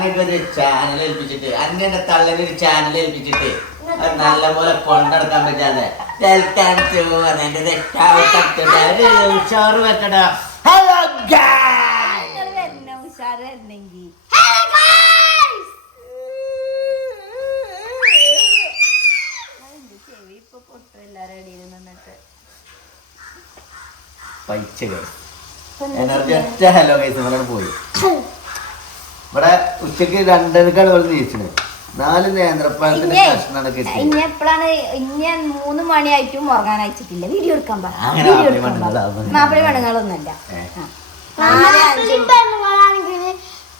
അങ്ങനൊരു ചാനൽ ഏൽപ്പിച്ചിട്ട് അന്നെ തള്ളനൊരു ചാനൽ ഏൽപ്പിച്ചിട്ട് അത് നല്ലപോലെ കൊണ്ടെടുക്കാൻ പറ്റാതെ ഉഷാറ് വെക്കടാ. ഹലോ ഉഷാറായിരുന്നെങ്കി ചെവി ഇപ്പൊ പൊട്ടു എല്ലാരും ഇടയിൽ നിന്നിട്ട് എനർജി ഒറ്റ ഹലോ കൈസ് നമ്മളോട് പോയി. ഇവിടെ ഉച്ചക്ക് 2:30 പോലെ നീച്ചത് 4 നേന്ത്രപ്പഴത്തിന്റെ കഷ്ണം കിട്ടി. ഇനി എപ്പോഴാണ് ഇനി 3 മണിയായിട്ടും ഉറങ്ങാൻ അയച്ചിട്ടില്ല. വീഡിയോ എടുക്കാൻ മാപ്പിളി പെണ്ണുങ്ങളൊന്നുമല്ല.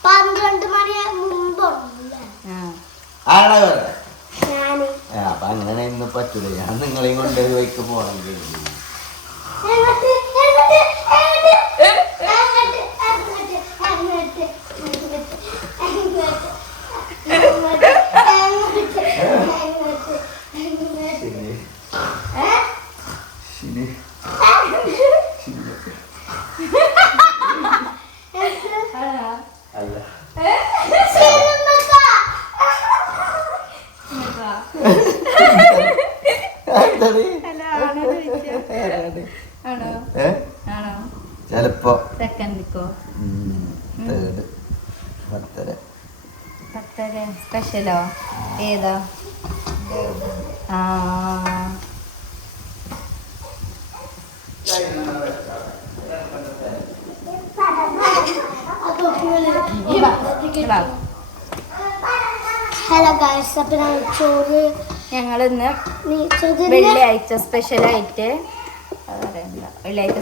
12 മണി മുമ്പ് അപ്പൊ അങ്ങനെ ഇന്ന് പറ്റൂല. ഞാൻ നിങ്ങളെയും കൊണ്ട് വൈക്ക് പോണെങ്കിൽ ചെലപ്പോ സെക്കൻഡിക്കോ 10:30 സ്പെഷ്യലോ ഏതാ? ഹലോ ഗൈസ്, അപ്പോൾ ചോറ് ഞങ്ങളിന്ന് വെള്ളിയാഴ്ച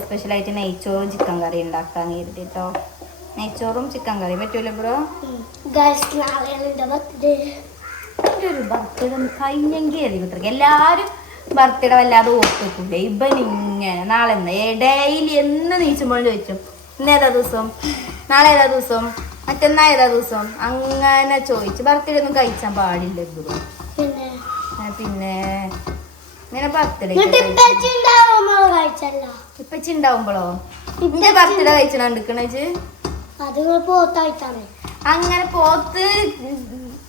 സ്പെഷ്യലായിട്ട് നെയ്ച്ചോറും ചിക്കൻ കറി ഉണ്ടാക്കാൻ കരുതിട്ടോ. നെയ്ച്ചോറും ചിക്കൻ കറിയും പറ്റൂല ബ്രോ? ഒരു ബർത്ത്ഡേ കഴിഞ്ഞെങ്കിൽ എഴുതി എല്ലാവരും ബർത്ത്ഡേ വല്ലാതെ ഓർത്തിട്ടില്ല. ഇവൻ ഇങ്ങനെ നാളെ ഡെയിലി എന്ന് നീച്ചുമ്പോൾ ചോദിച്ചു ഇന്ന് ഏതാ ദിവസം, നാളെ ഏതാ ദിവസം, മറ്റന്നാ ഏതാ ദിവസം, അങ്ങനെ ചോദിച്ചു. ബർത്ത്ഡേ ഒന്നും കഴിച്ചാൻ പാടില്ല ബ്രോ. പിന്നെ ഇങ്ങനെ ബർത്ത്ഡേ ഇപ്പച്ചി ഉണ്ടാവുമ്പോഴോ എന്റെ ബർത്ത്ഡേ കഴിച്ചിട്ടുണ്ടെക്കണേച്ച് അങ്ങനെ പോത്ത്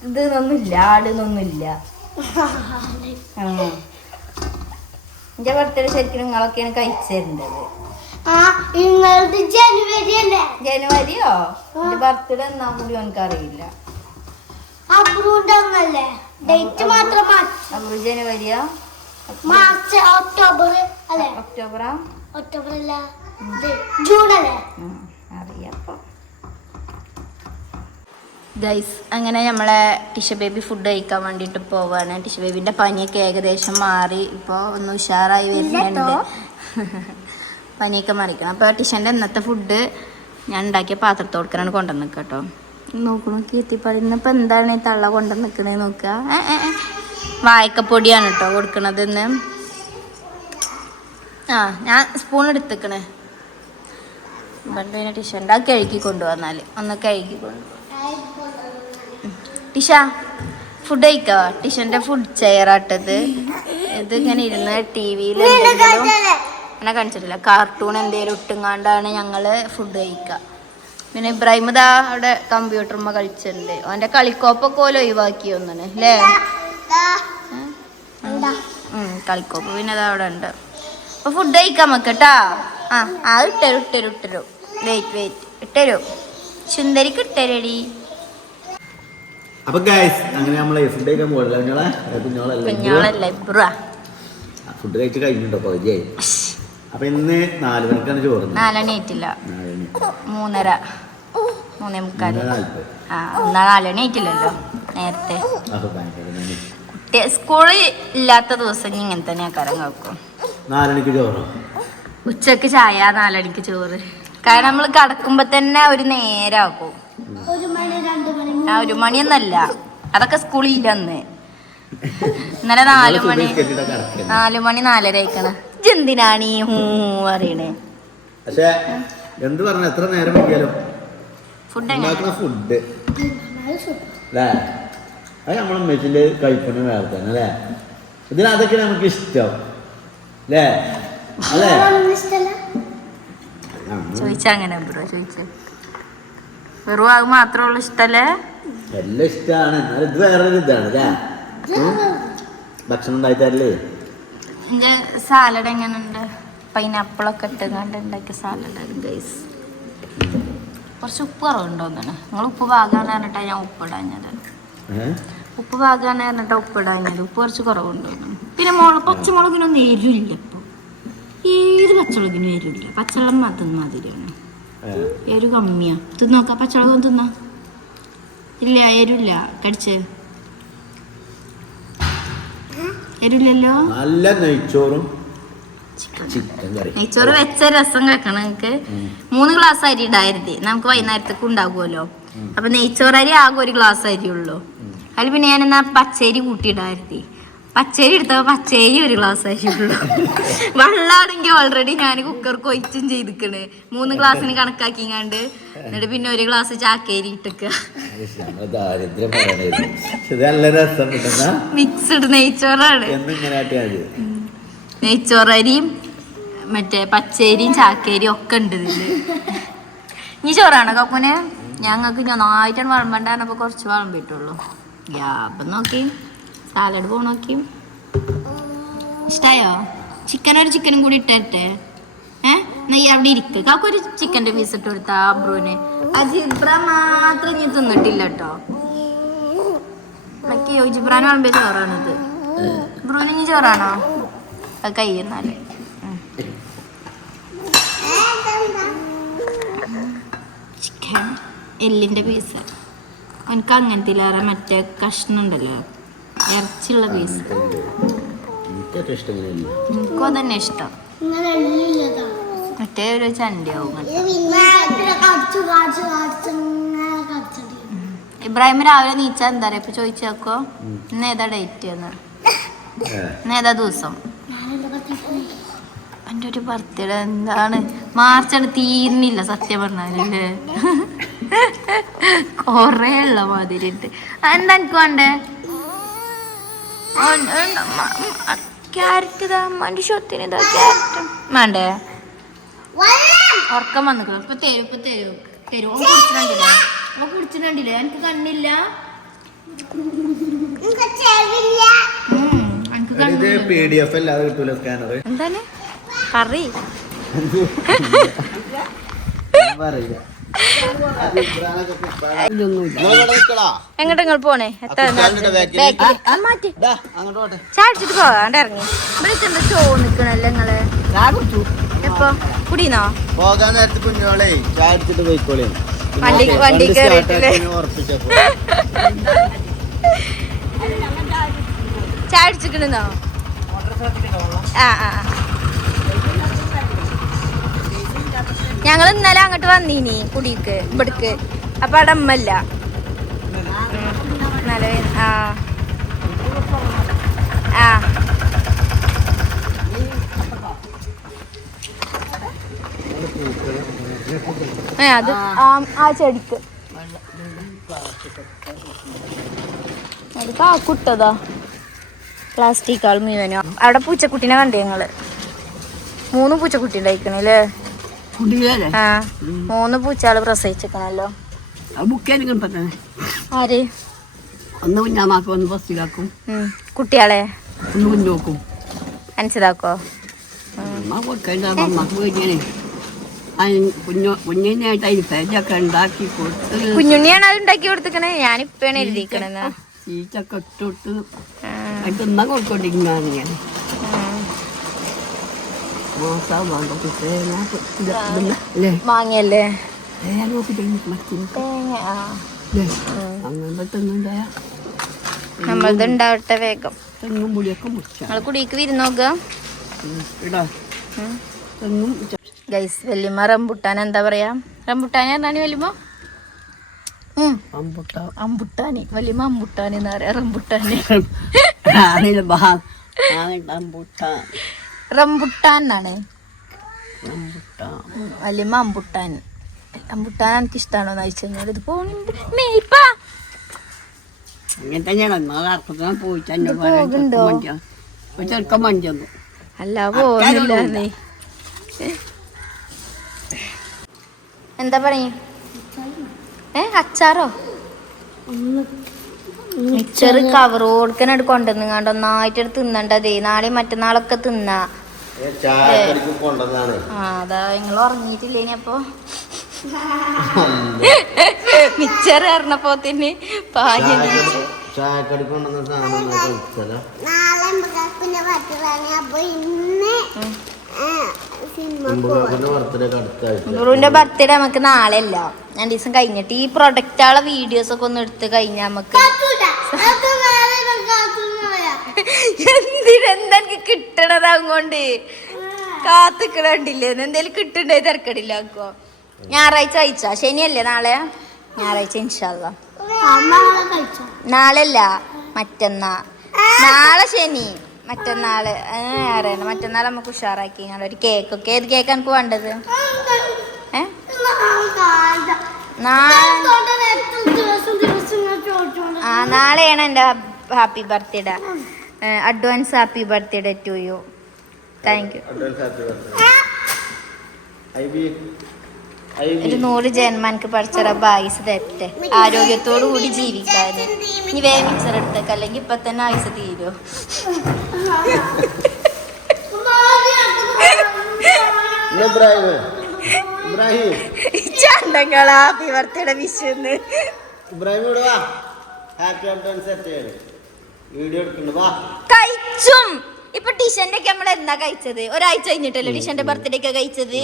ഇതൊന്നുമില്ല, ആടുന്നൊന്നുമില്ല. എന്റെ ബർത്ത്ഡേ ശരിക്കും നിങ്ങളൊക്കെയാണ് കഴിച്ചിരുന്നത്. ജനുവരിയോ? എന്റെ ബർത്ത്ഡേ എന്നാ കൂടി എനിക്കറിയില്ല. ജനുവരിയോ ഒക്ടോബറാ? അറിയാപ്പോ ഗൈസ്. അങ്ങനെ നമ്മളെ ടിഷ ബേബി ഫുഡ് കഴിക്കാൻ വേണ്ടിയിട്ട് പോവാണ്. ടിഷ ബേബിൻ്റെ പനിയൊക്കെ ഏകദേശം മാറി, ഇപ്പോൾ ഒന്ന് ഉഷാറായി വരുന്നുണ്ട്. പനിയൊക്കെ മാറിക്കണം. അപ്പോൾ ടിഷൻ്റെ ഇന്നത്തെ ഫുഡ് ഞാൻ ഉണ്ടാക്കിയ പാത്രത്തോടുക്കാനാണ് കൊണ്ടുവന്ന് കേട്ടോ. നോക്കി എത്തിപ്പാടി ഇന്നിപ്പോൾ എന്താണ് ഈ തള്ള കൊണ്ടുവന്ന് നിൽക്കണേ നോക്കുക. വായക്കപ്പൊടിയാണ് കേട്ടോ കൊടുക്കണത് ഇന്ന്. ഞാൻ സ്പൂൺ എടുത്തേക്കണേ. പണ്ട് പിന്നെ ടിഷൻ്റെ ആ കഴുകി കൊണ്ടുവന്നാൽ ഒന്ന് കഴുകി കൊണ്ടുപോകാം. ടിഷ ഫുഡ് കഴിക്കാ? ടിഷൻ്റെ ഫുഡ് ചെയറാട്ടത്. ഇത് ഇങ്ങനെ ഇരുന്ന് TV-യിൽ എന്തെങ്കിലും അങ്ങനെ കാണിച്ചിട്ടില്ല, കാർട്ടൂൺ എന്തെങ്കിലും ഇട്ടുങ്ങാണ്ടാണ് ഞങ്ങൾ ഫുഡ് കഴിക്കുക. പിന്നെ ഇബ്രാഹിം ഇതാ അവിടെ കമ്പ്യൂട്ടറുമ്മ കളിച്ചിട്ടുണ്ട്. അവൻ്റെ കളിക്കോപ്പൊക്കെ ഓല ഒഴിവാക്കി ഒന്നിന് അല്ലേ? കളിക്കോപ്പ് പിന്നെ അത് അവിടെ ഉണ്ട്. അപ്പോൾ ഫുഡ് കഴിക്കാൻ വെക്കട്ടാ. ഇട്ടരു വെയിറ്റ് ഇട്ടരു സുന്ദരിക്ക് ഇട്ടരടി. അപ്പൊ ഗൈസ് അങ്ങനെ നമ്മളെ ഫുഡ് കഴിക്കാൻ പോകല. ഫുഡ് കഴിച്ച് കഴിഞ്ഞിട്ടോ പകുതിയായി. അപ്പൊ ഇന്ന് 4 മണിക്കാണ് ചോറ്. 4 മണി ആയിട്ടില്ല, 3:30 3:45. എന്നാ 4 മണി ആയിട്ടില്ലല്ലോ നേരത്തെ. കുട്ടി സ്കൂളിൽ ഇല്ലാത്ത ദിവസം ഇങ്ങനെ തന്നെ ആക്കാരം കേൾക്കും. 4 മണിക്ക് ചോറ്, ഉച്ചക്ക് ചായ, 4 മണിക്ക് ചോറ്. കാരണം നമ്മൾ കിടക്കുമ്പോ തന്നെ ഒരു നേരാക്കും. 1 മണിയൊന്നല്ല, അതൊക്കെ സ്കൂളിൽ ഇല്ല അന്ന്. ഇന്നലെ 4 മണി 4:30 ആയിക്കണ. എന്തിനാണ് ഈ പറയണേ? പക്ഷെ എന്ത് പറഞ്ഞ എത്ര നേരം വൈകിയാലും ഫുഡ് അല്ലേ അത് നമ്മളെ മെച്ചില് കഴിക്കുന്ന വേറെ തന്നെ അല്ലേ. ഇതിനതൊക്കെ നമുക്ക് ഇഷ്ടം അല്ലേ? അല്ലേ ചോദിച്ചാ അങ്ങനെ ബ്രോ ചോദിച്ചു. വെറും അത് മാത്രമേ ഉള്ളൂ ഇഷ്ടല്ലേ? എല്ലാം ഇഷ്ടമാണ്. എന്നാലും ഇത് വേറൊരു ഇതാണ് അല്ലേ? ഭക്ഷണം ഉണ്ടായി തരല്ലേ? എൻ്റെ സാലഡ് എങ്ങനെയുണ്ട്? പൈനാപ്പിളൊക്കെ ഇട്ടുകൊണ്ട് ഉണ്ടാക്കിയ സാലഡ് ഗൈസ്. കുറച്ച് ഉപ്പ് കുറവുണ്ടോന്നാണ്. നിങ്ങൾ ഉപ്പ് പാകാന്ന് പറഞ്ഞിട്ടാണ് ഞാൻ ഉപ്പിടാഞ്ഞത്. ഉപ്പ് പാകാന്ന് പറഞ്ഞിട്ടാ ഉപ്പിടാഞ്ഞത്. ഉപ്പ് കുറച്ച് കുറവുണ്ടോന്നു. പിന്നെ പച്ചമുളകിനൊന്നും എരിവില്ല. ഇപ്പോൾ ഏത് പച്ചമുളകിനും എരിവില്ല. പച്ചവെള്ളം മാത്രം മാതിരിയാണ്. എരു കമ്മിയാ. തിന്നോക്കാം, പച്ചമുളക് തിന്നാ. ഇല്ല എരിവില്ല. കടിച്ച് എരിവില്ലല്ലോ. നല്ല നെയ്ച്ചോറും ചിക്കൻ കറി. നെയ്ച്ചോറ് വെച്ച രസം വെക്കണം. നിങ്ങൾക്ക് 3 ഗ്ലാസ് അരി ഉണ്ടായിരുന്നേ. നമുക്ക് വൈകുന്നേരത്തേക്ക് ഉണ്ടാകുമല്ലോ. അപ്പൊ നെയ്ച്ചോറരി ആകെ 1 ഗ്ലാസ് അരി ഉള്ളൂ. അതിൽ പിന്നെ ഞാൻ എന്നാ പച്ചരി കൂട്ടിയിടായിരുന്നേ. പച്ചരി എടുത്തപ്പോൾ പച്ചരി 1 ഗ്ലാസ് അരി ഉള്ളൂ. വെള്ളമാണെങ്കിൽ ഓൾറെഡി ഞാൻ കുക്കർക്ക് ഒഴിച്ചും ചെയ്തിക്കണ്. 3 ഗ്ലാസ്സിന് കണക്കാക്കിങ്ങാണ്ട്. എന്നിട്ട് പിന്നെ 1 ഗ്ലാസ് ചാക്കേരി ഇട്ടേക്ക. മിക്സ്ഡ് നെയ്ച്ചോറാണ്. നെയ്ച്ചോറരിയും മറ്റേ പച്ചരിയും ചാക്കേരിയും ഒക്കെ ഉണ്ട് ഇതില്. ഈ ചോറാണോ കപ്പൂന്? ഞങ്ങൾക്ക് നന്നായിട്ടാണ് വിളമ്പണ്ടായിരുന്നപ്പോൾ കുറച്ച് വിളമ്പിട്ടുള്ളൂ. അപ്പം നോക്കി സാലഡ് പോണോക്കി. ഇഷ്ടായോ? ഒരു ചിക്കനും കൂടി ഇട്ടേ. നെയ്യ് അവിടെ ഇരിക്കുക. കാക്കൊരു ചിക്കൻ്റെ പീസ് ഇട്ട് കൊടുത്താ ബ്രൂന്. ആ ജിബ്ര മാത്രം നീ തിന്നിട്ടില്ല കേട്ടോ. ജിബ്രാൻ വിളമ്പിയ ചോറാണിത്. ബ്രൂന് ഇനി ചോറാണോ? കൈ എന്നാല് ചിക്കൻ എല്ലിൻ്റെ പീസ്. എനിക്ക് അങ്ങനത്തെ മറ്റേ കഷ്ണം ഉണ്ടല്ലോ, ഇറച്ചിയുള്ള പീസ്. എനിക്കും അതന്നെ ഇഷ്ടം. മറ്റേ ഒരു ചണ്ടിയാവും. ഇബ്രാഹിം രാവിലെ നീച്ചാ എന്താ പറയാ ഇപ്പൊ ചോദിച്ചേക്കോ? ഇന്ന് ഏതാ ഡേറ്റ് എന്ന്? ഇന്ന് ഏതാ ദിവസം? എൻ്റെ ഒരു ബർത്ത്ഡേ എന്താണ് മാർച്ചാണ് തീർന്നില്ല സത്യം പറഞ്ഞാലല്ലേ. കൊറേ ഉള്ള മാതിരി ഉണ്ട്. എന്താ എനിക്ക് വേണ്ടേ? ക്യാരറ്റ് ഇതാ മനുഷ്യത്തിന് ഇതാ ക്യാരറ്റ് വേണ്ടേ? ഉറക്കം വന്നിക്കണം. ഇപ്പൊ തരും കുടിച്ചിട്ടുണ്ടില്ലേ? അപ്പൊ കുടിച്ചിട്ടുണ്ടില്ലേ? എനിക്ക് കണ്ണില്ല. എന്താണ് കറി? എങ്ങോട്ട് നിങ്ങൾ പോണേ? ചാടിച്ചിട്ട് പോകാണ്ട് ഇറങ്ങി. ഇവിടെ എന്താ ചോദിക്കണല്ലേ നിങ്ങള്? എപ്പൊ കുടീന്നോ? പോകാൻ നേരത്തെ കുഞ്ഞോളെ ചാടിച്ചിട്ട് പോയിക്കോളേ. വണ്ടി കയറിയിട്ടില്ലേ? ചാടിച്ചിക്കണെന്നോ? ഞങ്ങൾ ഇന്നലെ അങ്ങോട്ട് വന്നീനി കുടിക്ക് ഇവിടക്ക്. അപ്പൊ അവിടെ അമ്മല്ല. അത് ആ ചെടിക്ക് അത് കാക്കുട്ടതാ പ്ലാസ്റ്റിക് ആൾ മുഴുവനോ. അവിടെ പൂച്ചക്കുട്ടീനെ കണ്ടേ ഞങ്ങള്. 3 പൂച്ചക്കുട്ടി ഉണ്ടായിക്കണല്ലേ? 3 പൂച്ചാള് പ്രസവിച്ചിക്കണല്ലോ. ആര്? ഒന്ന് കുഞ്ഞാമാക്കും, ഒന്ന് ബസ്സിലാക്കും. കുട്ടികളെ ഒന്ന് കുഞ്ഞോക്കും. മനസ്സിലാക്കോ? കുഞ്ഞിനായിട്ട് അതിന് പേജൊക്കെ ഉണ്ടാക്കി കൊടുത്ത്. കുഞ്ഞുണ്ണിയാണ് അത് ഉണ്ടാക്കി കൊടുത്തിക്കണേ. ഞാനിപ്പാണ് എഴുതിക്കണെന്ന്. ചീച്ചൊക്കെ ഇട്ടിട്ട് അത് തിന്നാൻ കൊടുക്കൊണ്ടിരിക്കാൻ മാങ്ങയല്ലേ? നമ്മളത് ഉണ്ടാവട്ടെ വേഗം. തെങ്ങും പുളിയൊക്കെ മുറിച്ച നമ്മള് കുടിക്ക് വിരുന്ന് നോക്കുക. ഗൈസ് വല്യമ്മ റംബുട്ടാൻ എന്താ പറയാ? റംബുട്ടാനി പറഞ്ഞാണ് വല്യമ്മ. അമ്പുട്ടാനി വല്യമ്മ അമ്പുട്ടാനി എന്നാ പറയാ. റംബുട്ടാനി റംബുട്ടാൻ എന്നാണ് വല്യമ്മ അമ്പുട്ടാൻ. അമ്പുട്ടാൻ എനിക്ക് ഇഷ്ടമാണോ എന്ന് അയച്ചു കഴിഞ്ഞാൽ ഇത് പോണുണ്ട്. അങ്ങനെ തന്നെയാണ് പോയിട്ടോ ചെറുക്കം മഞ്ചൊന്നു അല്ല പോകുന്നില്ല. എന്താ പറയും? അച്ചാറോ മിച്ചറ് കവർ കൊടുക്കാനായിട്ട് കൊണ്ടുവന്നിങ്ങാണ്ട് ഒന്നായിട്ട് തിന്നണ്ടതേ നാളെ മറ്റന്നാളൊക്കെ തിന്നാ. അതാ നിങ്ങൾ ഉറങ്ങിയിട്ടില്ലേനി അപ്പൊ മിച്ചറ് പറഞ്ഞപ്പോത്തിന് പാഞ്ഞ ബ്രൂന്റെ ബർത്ത്ഡേ നമുക്ക് നാളെ അല്ല 2 ദിവസം കഴിഞ്ഞിട്ട് ഈ പ്രൊഡക്റ്റുകളെ വീഡിയോസ് ഒക്കെ ഒന്ന് എടുത്ത് കഴിഞ്ഞാൽ നമുക്ക് എന്തിനെന്താ കിട്ടണത് അങ്ങോണ്ട് കാത്തിക്കണ്ടില്ലേ എന്തേലും കിട്ടണ്ടേ തിരക്കടില്ല ആക്കോ. ഞായറാഴ്ച കഴിച്ചാ ശനിയല്ലേ നാളെ? ഞായറാഴ്ച ഇൻഷാല്ലാ. നാളെ അല്ല മറ്റന്നാ. നാളെ ശനി, മറ്റന്നാള് അറിയണം. മറ്റന്നാൾ നമുക്ക് ഉഷാറാക്കി ഒരു കേക്കൊക്കെ. ഏത് കേക്ക് എനിക്ക് വേണ്ടത്? നാളെയാണ് എൻ്റെ happy birthday. Advance happy birthday to you. Thank you. ഒരു 100 ജന്മക്ക് പഠിച്ച ആയുസ് തരട്ടെ, ആരോഗ്യത്തോടു കൂടി ജീവിക്കാന്. ഇനി വേഗം മിച്ചറെടുത്തേക്ക്, അല്ലെങ്കിൽ ഇപ്പൊ തന്നെ ആയുസ് തീരോ. ചണ്ടങ്ങളാ ഹാപ്പി ബർത്ത്ഡേ വിഷുന്ന് കഴിച്ചും. ഇപ്പൊ ടിഷന്റെ ഒക്കെ നമ്മൾ എന്നാ കഴിച്ചത്? ഒരാഴ്ച കഴിഞ്ഞിട്ടല്ലേ ടിഷന്റെ ബർത്ത്ഡേ ഒക്കെ കഴിച്ചത്?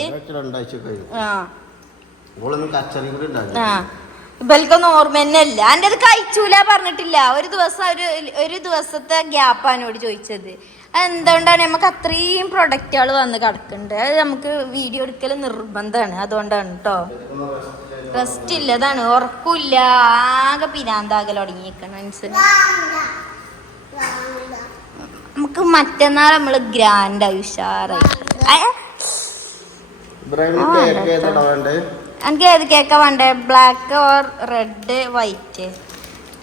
ഇവൽക്കൊന്നും ഓർമ്മ തന്നെ അല്ല. എൻ്റെ അത് കഴിച്ചൂല പറഞ്ഞിട്ടില്ല. ഒരു ദിവസത്തെ ഗ്യാപ്പാനോട് ചോദിച്ചത്. എന്തുകൊണ്ടാണ് നമുക്ക് അത്രയും പ്രൊഡക്റ്റുകൾ വന്ന് കിടക്കുന്നുണ്ട്. അത് നമുക്ക് വീഡിയോ എടുക്കൽ നിർബന്ധമാണ്. അതുകൊണ്ടാണ് കേട്ടോ. റെസ്റ്റ് ഇല്ല, അതാണ് ഉറക്കില്ല. ആകെ പിരാന്താകൽ തുടങ്ങിയിരിക്കണം. മനസ്സിലായി? നമുക്ക് മറ്റന്നാൾ നമ്മള് ഗ്രാൻഡായി ഉഷാറായി. എനിക്ക് ഏത് കേക്കാ വേണ്ടേ? ബ്ലാക്ക് ഓർ റെഡ് വൈറ്റ്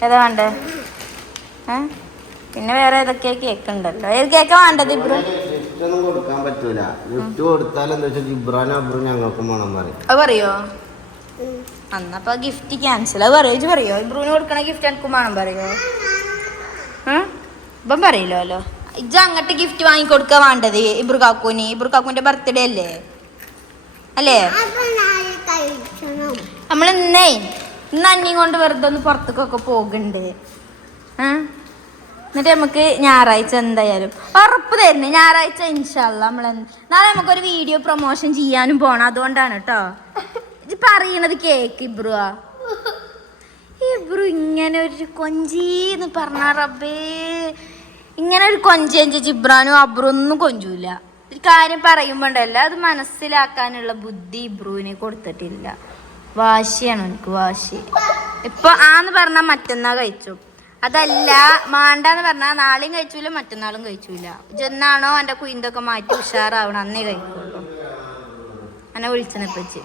ഏതാ വേണ്ടേ? പിന്നെ വേറെ ഏതൊക്കെയാ കേക്ക് ഉണ്ടല്ലോ. ഏത് കേക്കാ വേണ്ടത്? ഇബ്രു കൊടുക്കാൻ പറ്റൂല. ഗിഫ്റ്റ് കൊടുത്താൽ എന്താ വെച്ചാൽ അത് പറയോ? അന്നപ്പോ ഗിഫ്റ്റ് ക്യാൻസൽ. അത് പറയോ? പറയോ ഇബ്രുവിന് കൊടുക്കണ ഗിഫ്റ്റ് എനിക്കും വേണം പറയോ? ഇപ്പം പറയില്ലോ. ഇജ്ജ് അങ്ങോട്ട് ഗിഫ്റ്റ് വാങ്ങിക്കൊടുക്കുക വേണ്ടത് ഇബ്രു കാക്കൂന്. ഇബ്രു കാക്കൂന്റെ ബർത്ത്ഡേ അല്ലേ? അല്ലേ? നമ്മൾ ഇന്ന് അന്യം കൊണ്ട് വെറുതെ ഒന്ന് പുറത്തേക്കൊക്കെ പോകുന്നുണ്ട്. എന്നിട്ട് നമുക്ക് ഞായറാഴ്ച എന്തായാലും ഉറപ്പ് തരുന്നേ. ഞായറാഴ്ച ഇൻഷാല്ലാ നമ്മൾ നാളെ നമുക്കൊരു വീഡിയോ പ്രൊമോഷൻ ചെയ്യാനും പോണം. അതുകൊണ്ടാണ് കേട്ടോ ഇത് പറയണത്. കേക്ക് ഇബ്രുവാ. ഇബ്രു ഇങ്ങനെ ഒരു കൊഞ്ചീന്ന് പറഞ്ഞ റബ്ബേ, ഇങ്ങനെ ഒരു കൊഞ്ചേഞ്ച് ജിബ്രാനും അബ്രുവൊന്നും കൊഞ്ചൂല. ഒരു കാര്യം പറയുമ്പോണ്ടല്ല അത് മനസ്സിലാക്കാനുള്ള ബുദ്ധി ഇബ്രുവിനെ കൊടുത്തിട്ടില്ല. വാശിയാണ് എനിക്ക്, വാശി. ഇപ്പൊ ആന്ന് പറഞ്ഞാൽ മറ്റന്നാ കഴിച്ചു, അതല്ല മാണ്ടാന്ന് പറഞ്ഞാൽ നാളെയും കഴിച്ചൂല മറ്റന്നാളും കഴിച്ചൂല. ജന്നാണോ എൻ്റെ കുയിന്തൊക്കെ മാറ്റി ഉഷാറാവണം അന്നേ കഴിക്കുള്ളൂ. എന്നെ വിളിച്ചെന്നിപ്പച്ച്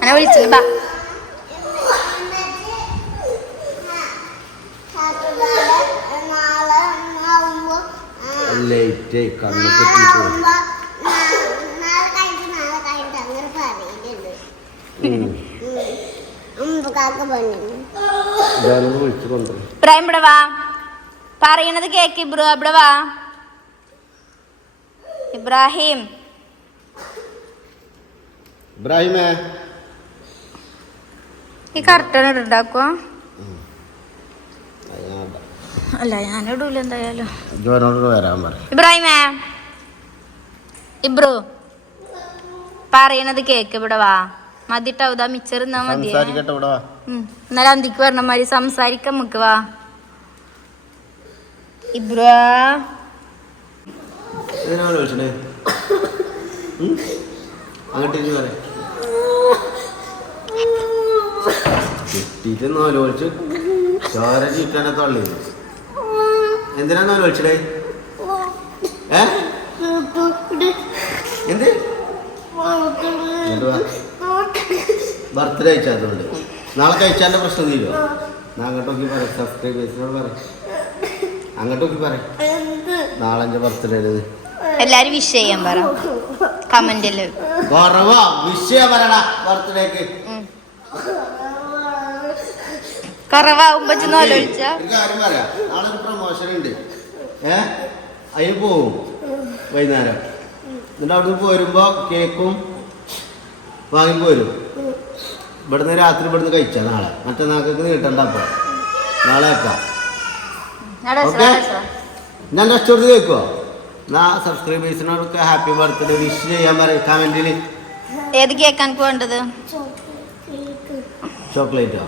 എന്നെ വിളിച്ചു. ബാ ഇബ്രാഹിം ഇവിടെ വാ. പറയണത് കേക്ക് ഇബ്രു. ഇവിടെ വാ ഇബ്രാഹിം. ഈ കർട്ടൻ ഇടാക്കുവോ? അല്ല ഞാനിടൂല എന്തായാലും. ഇബ്രാഹിമേ, ഇബ്രു പറയണത് കേക്ക്. ഇവിടെ വാ. മതിട്ടാവുതാ മിച്ചർ എന്നാ മതി. എന്നാലും അന്തിക്ക് പറഞ്ഞ മാതിരി സംസാരിക്കാം നമുക്ക്. വാ ഇബ്രു. എന്തിനാ വിളിച്ചടേ? എന്ത് ബർത്ത്ഡേ കഴിച്ചാതുകൊണ്ട് നാളെ കഴിച്ചാൻ്റെ പ്രശ്നം തീരുമോ? അങ്ങോട്ട് നോക്കി പറയാം. സബ്സ്ക്രൈബേഴ്സിനോട് പറയാം. അങ്ങോട്ട് നോക്കി പറയാം. നാളെ എൻ്റെ ബർത്ത്ഡേ എല്ലാരും വിഷ് ചെയ്യാൻ പറ കമന്റില്. കുറവാ വിഷയം പറയണ ബർത്ത്ഡേക്ക്. കുറവാകുമ്പോ ആലോചിച്ച ഒരു കാര്യം പറയാം, നാളെ ഒരു പ്രൊമോഷൻ ഉണ്ട്. അതിന് പോവും വൈകുന്നേരം. എന്നിട്ട് അവിടുന്ന് പോരുമ്പോ കേക്കും വാങ്ങിപ്പോരും. ഇവിടുന്ന് രാത്രി ഇവിടുന്ന് കഴിച്ചാ നാളെ. മറ്റന്നാൾക്ക് നീട്ടണ്ട. അപ്പൊ നാളെ വെക്കാം. ഓക്കെ, ഞാൻ റെസ്റ്റോറൻറ്റ് കേൾക്കുവോ? എന്നാ സബ്സ്ക്രൈബേഴ്സിനോടൊക്കെ ഹാപ്പി ബർത്ത്ഡേ വിഷ് ചെയ്യാൻ പറയും കമന്റില്. ഏത് കേക്ക് എനിക്ക് വേണ്ടത്? ചോക്ലേറ്റോ?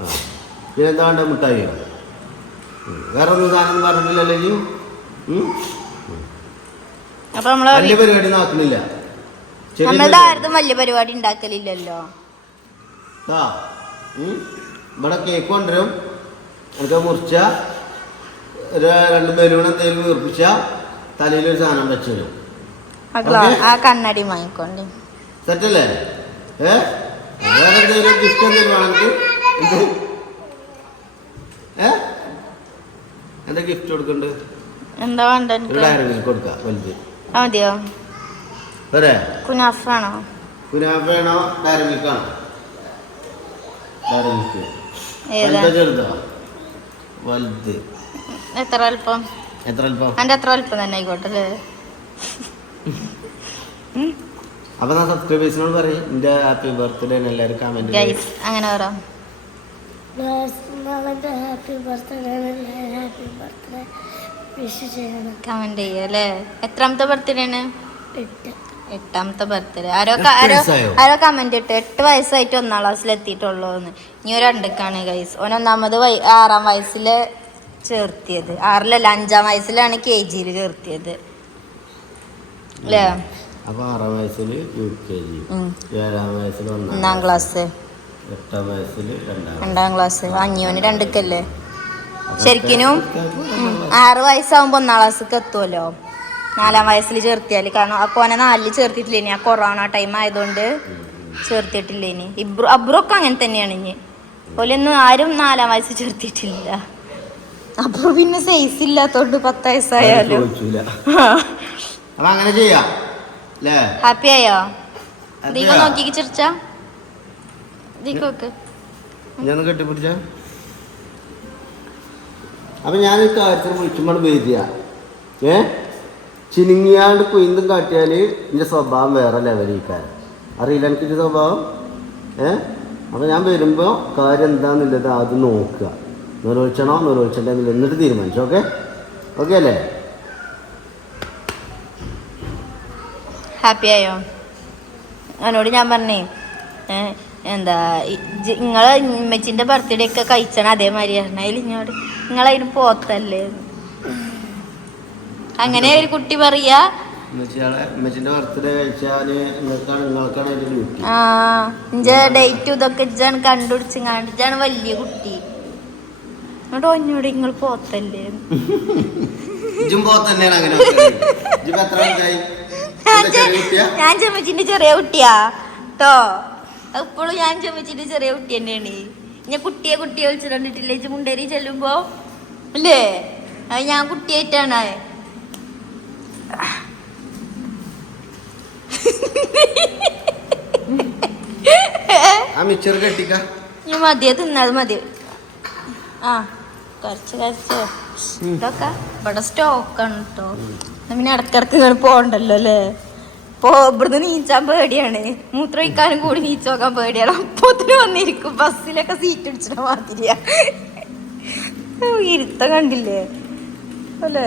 ആ, പിന്നെന്താ വേണ്ട? മുട്ടായിയോ? വേറെ ഒന്നും സാധനം പറഞ്ഞിട്ടില്ലല്ലോ ഇനി. അപ്പൊ നമ്മള് വലിയ പരിപാടി നോക്കണില്ല. നമ്മളാരും വലിയ പരിപാടി ഉണ്ടാക്കലില്ലല്ലോ. ആ, ഇവിടെ കേക്ക് കൊണ്ടുവരും. എനിക്ക് മുറിച്ച ഒരു 2 ബലൂൺ എന്തെങ്കിലും വീർപ്പിച്ച തലയിലൊരു സാധനം വെച്ചു തരും. ആ കണ്ണടി വാങ്ങിക്കൊണ്ട് സെറ്റല്ലേ? വേറെ എന്തെങ്കിലും ഗിഫ്റ്റ് എന്തെങ്കിലും വേണമെങ്കിൽ എന്താ ഗിഫ്റ്റ് കൊടുക്കണ്ട്? എന്താ വേണ്ട? ഡയറി മിൽക്ക് കൊടുക്കാം വലുത്. മതിയോ? വരെ കുനാഫാണോ? കുനാഫയാണോ ഡയറി മിൽക്കാണോ? ഡയറി മിൽക്ക് ഏതാ? ചെറുതോ വലുത്? എത്ര അല്പം? എത്ര അല്പം? എന്റെ എത്ര അല്പം തന്നെ ആയിക്കോട്ടെ അല്ലേ? അപ്പൊ ഞാൻ സബ്സ്ക്രൈബേഴ്സിനോട് പറയും എന്റെ ഹാപ്പി ബർത്ത്ഡേ എല്ലാവരും കമന്റ് ഗൈസ് അങ്ങനെ പറ. ഹാപ്പി ബർത്ത്ഡേ വിഷ് ചെയ്യണം. കമന്റ് ചെയ്യല്ലേ? എത്രാമത്തെ ബർത്ത്ഡേ ആണ്? 8ാമത്തെ ബർത്ത്ഡേ. ആരോ 8 വയസ്സായോ? ആരോ കമന്റ് ഇട്ട് 8 വയസ്സായിട്ട് 1ാം ക്ലാസ്സിൽ എത്തിയിട്ടുള്ളൂ എന്ന്. ഇനി ഒരു 2ക്കാണ് ഗൈസ്. ഒന്നാമത് 6ാം വയസ്സില് ചേർത്തിയത്. 6ലല്ല 5ാം വയസ്സിലാണ് KG ചേർത്തിയത് അല്ലേ? അപ്പൊ 6ാം വയസ്സില് UKG, 7ാം വയസ്സിൽ 1ാം ക്ലാസ്, 8ാം വയസ്സിൽ 2ാം ക്ലാസ്. അഞ്ഞോന് 2ക്കല്ലേ? ശരിക്കും 6 വയസ്സാവുമ്പോ 1ാം ക്ലാസ്സിക്ക് എത്തുമല്ലോ 4ാം വയസ്സിൽ ചേർത്തിയാല്. കാരണം അപ്പൊ ഓനെ 4ൽ ചേർത്തിട്ടില്ലേനി. ആ കൊറോണ ടൈം ആയതുകൊണ്ട് ചേർത്തിട്ടില്ലേനി. അബ്രൊക്കെ അങ്ങനെ തന്നെയാണ്. ഇനി ഓലൊന്നും ആരും 4ാം വയസ്സിൽ ചേർത്തിട്ടില്ല. അപ്പൊ പിന്നെ സൈസ് ഇല്ലാത്തോണ്ട് 10 വയസ്സായാലും അപ്പൊ അങ്ങനെ ചെയ്യാം. ഹാപ്പി ആയോ? ദീപ നോക്കി ചിരിച്ച ദീപക്ക് ഞാൻ കെട്ടിപ്പിടിച്ച. അപ്പൊ ഞാനൊരു കാര്യത്തിൽ വിളിക്കുമ്പോൾ വേദിയ ചിനിങ്ങിയാണ്ട് കുയിന്തും കാട്ടിയാല് ഇതിന്റെ സ്വഭാവം വേറെ ലെവലിക്കാരൻ. അറിയില്ല എനിക്ക് ഇതിന്റെ സ്വഭാവം. അപ്പൊ ഞാൻ വരുമ്പോ കാര്യം എന്താന്നുള്ളത് ആദ്യം നോക്കുക. നിറവേച്ചണോ നിറവേച്ചണ്ടേ എന്നിട്ട് തീരുമാനിച്ചു. ഓക്കെ ഓക്കെ അല്ലേ? ഹാപ്പി ആയോ? അവനോട് ഞാൻ പറഞ്ഞേ എന്താ നിങ്ങളെ ഉമ്മച്ചിന്റെ ബർത്ത്ഡേ ഒക്കെ കഴിച്ചണം അതേമാതിരി പറഞ്ഞ. അതിൽ ഇങ്ങോട്ട് നിങ്ങളതിന് പോത്തല്ലേ അങ്ങനെ ഒരു കുട്ടി പറയാ. ആ ഇഞ്ച ഡേറ്റും ഇതൊക്കെ ഇജ്ജാണ് കണ്ടുപിടിച്ചാണ്. ഇജ്ജാണ് വലിയ കുട്ടി. എന്നിട്ട് ഒന്നോട് നിങ്ങൾ പോത്തല്ലേ? ഞാൻ ചെമ്മച്ചിന്റെ ചെറിയ കുട്ടിയാ കേട്ടോ. എപ്പോഴും ഞാൻ ചെമ്മച്ചിന്റെ ചെറിയ കുട്ടി തന്നെയാണ്. ഞാൻ കുട്ടിയെ വിളിച്ചിട്ടില്ലേ ഇജ്ജ് മുണ്ടേരി ചെല്ലുമ്പോ അല്ലേ? അത് ഞാൻ കുട്ടിയായിട്ടാണ്. മതിയെ തിന്നത് മതി. ആ കുറച്ച് ഇതൊക്കെ ഇവിടെ സ്റ്റോക്കാണ് കേട്ടോ. പിന്നെ ഇടക്കിടക്ക് ഇങ്ങനെ പോകണ്ടല്ലോ അല്ലേ? ഇവിടുന്ന് നീച്ചാൻ പേടിയാണ്. മൂത്രമൊഴിക്കാനും കൂടി നീച്ച് നോക്കാൻ പേടിയാണ്. അപ്പോത്തിന് വന്നിരിക്കും. ബസ്സിലൊക്കെ സീറ്റ് അടിച്ചിട്ട് മാതിരിയാ. ഇരുത്തം കണ്ടില്ലേ അല്ലേ?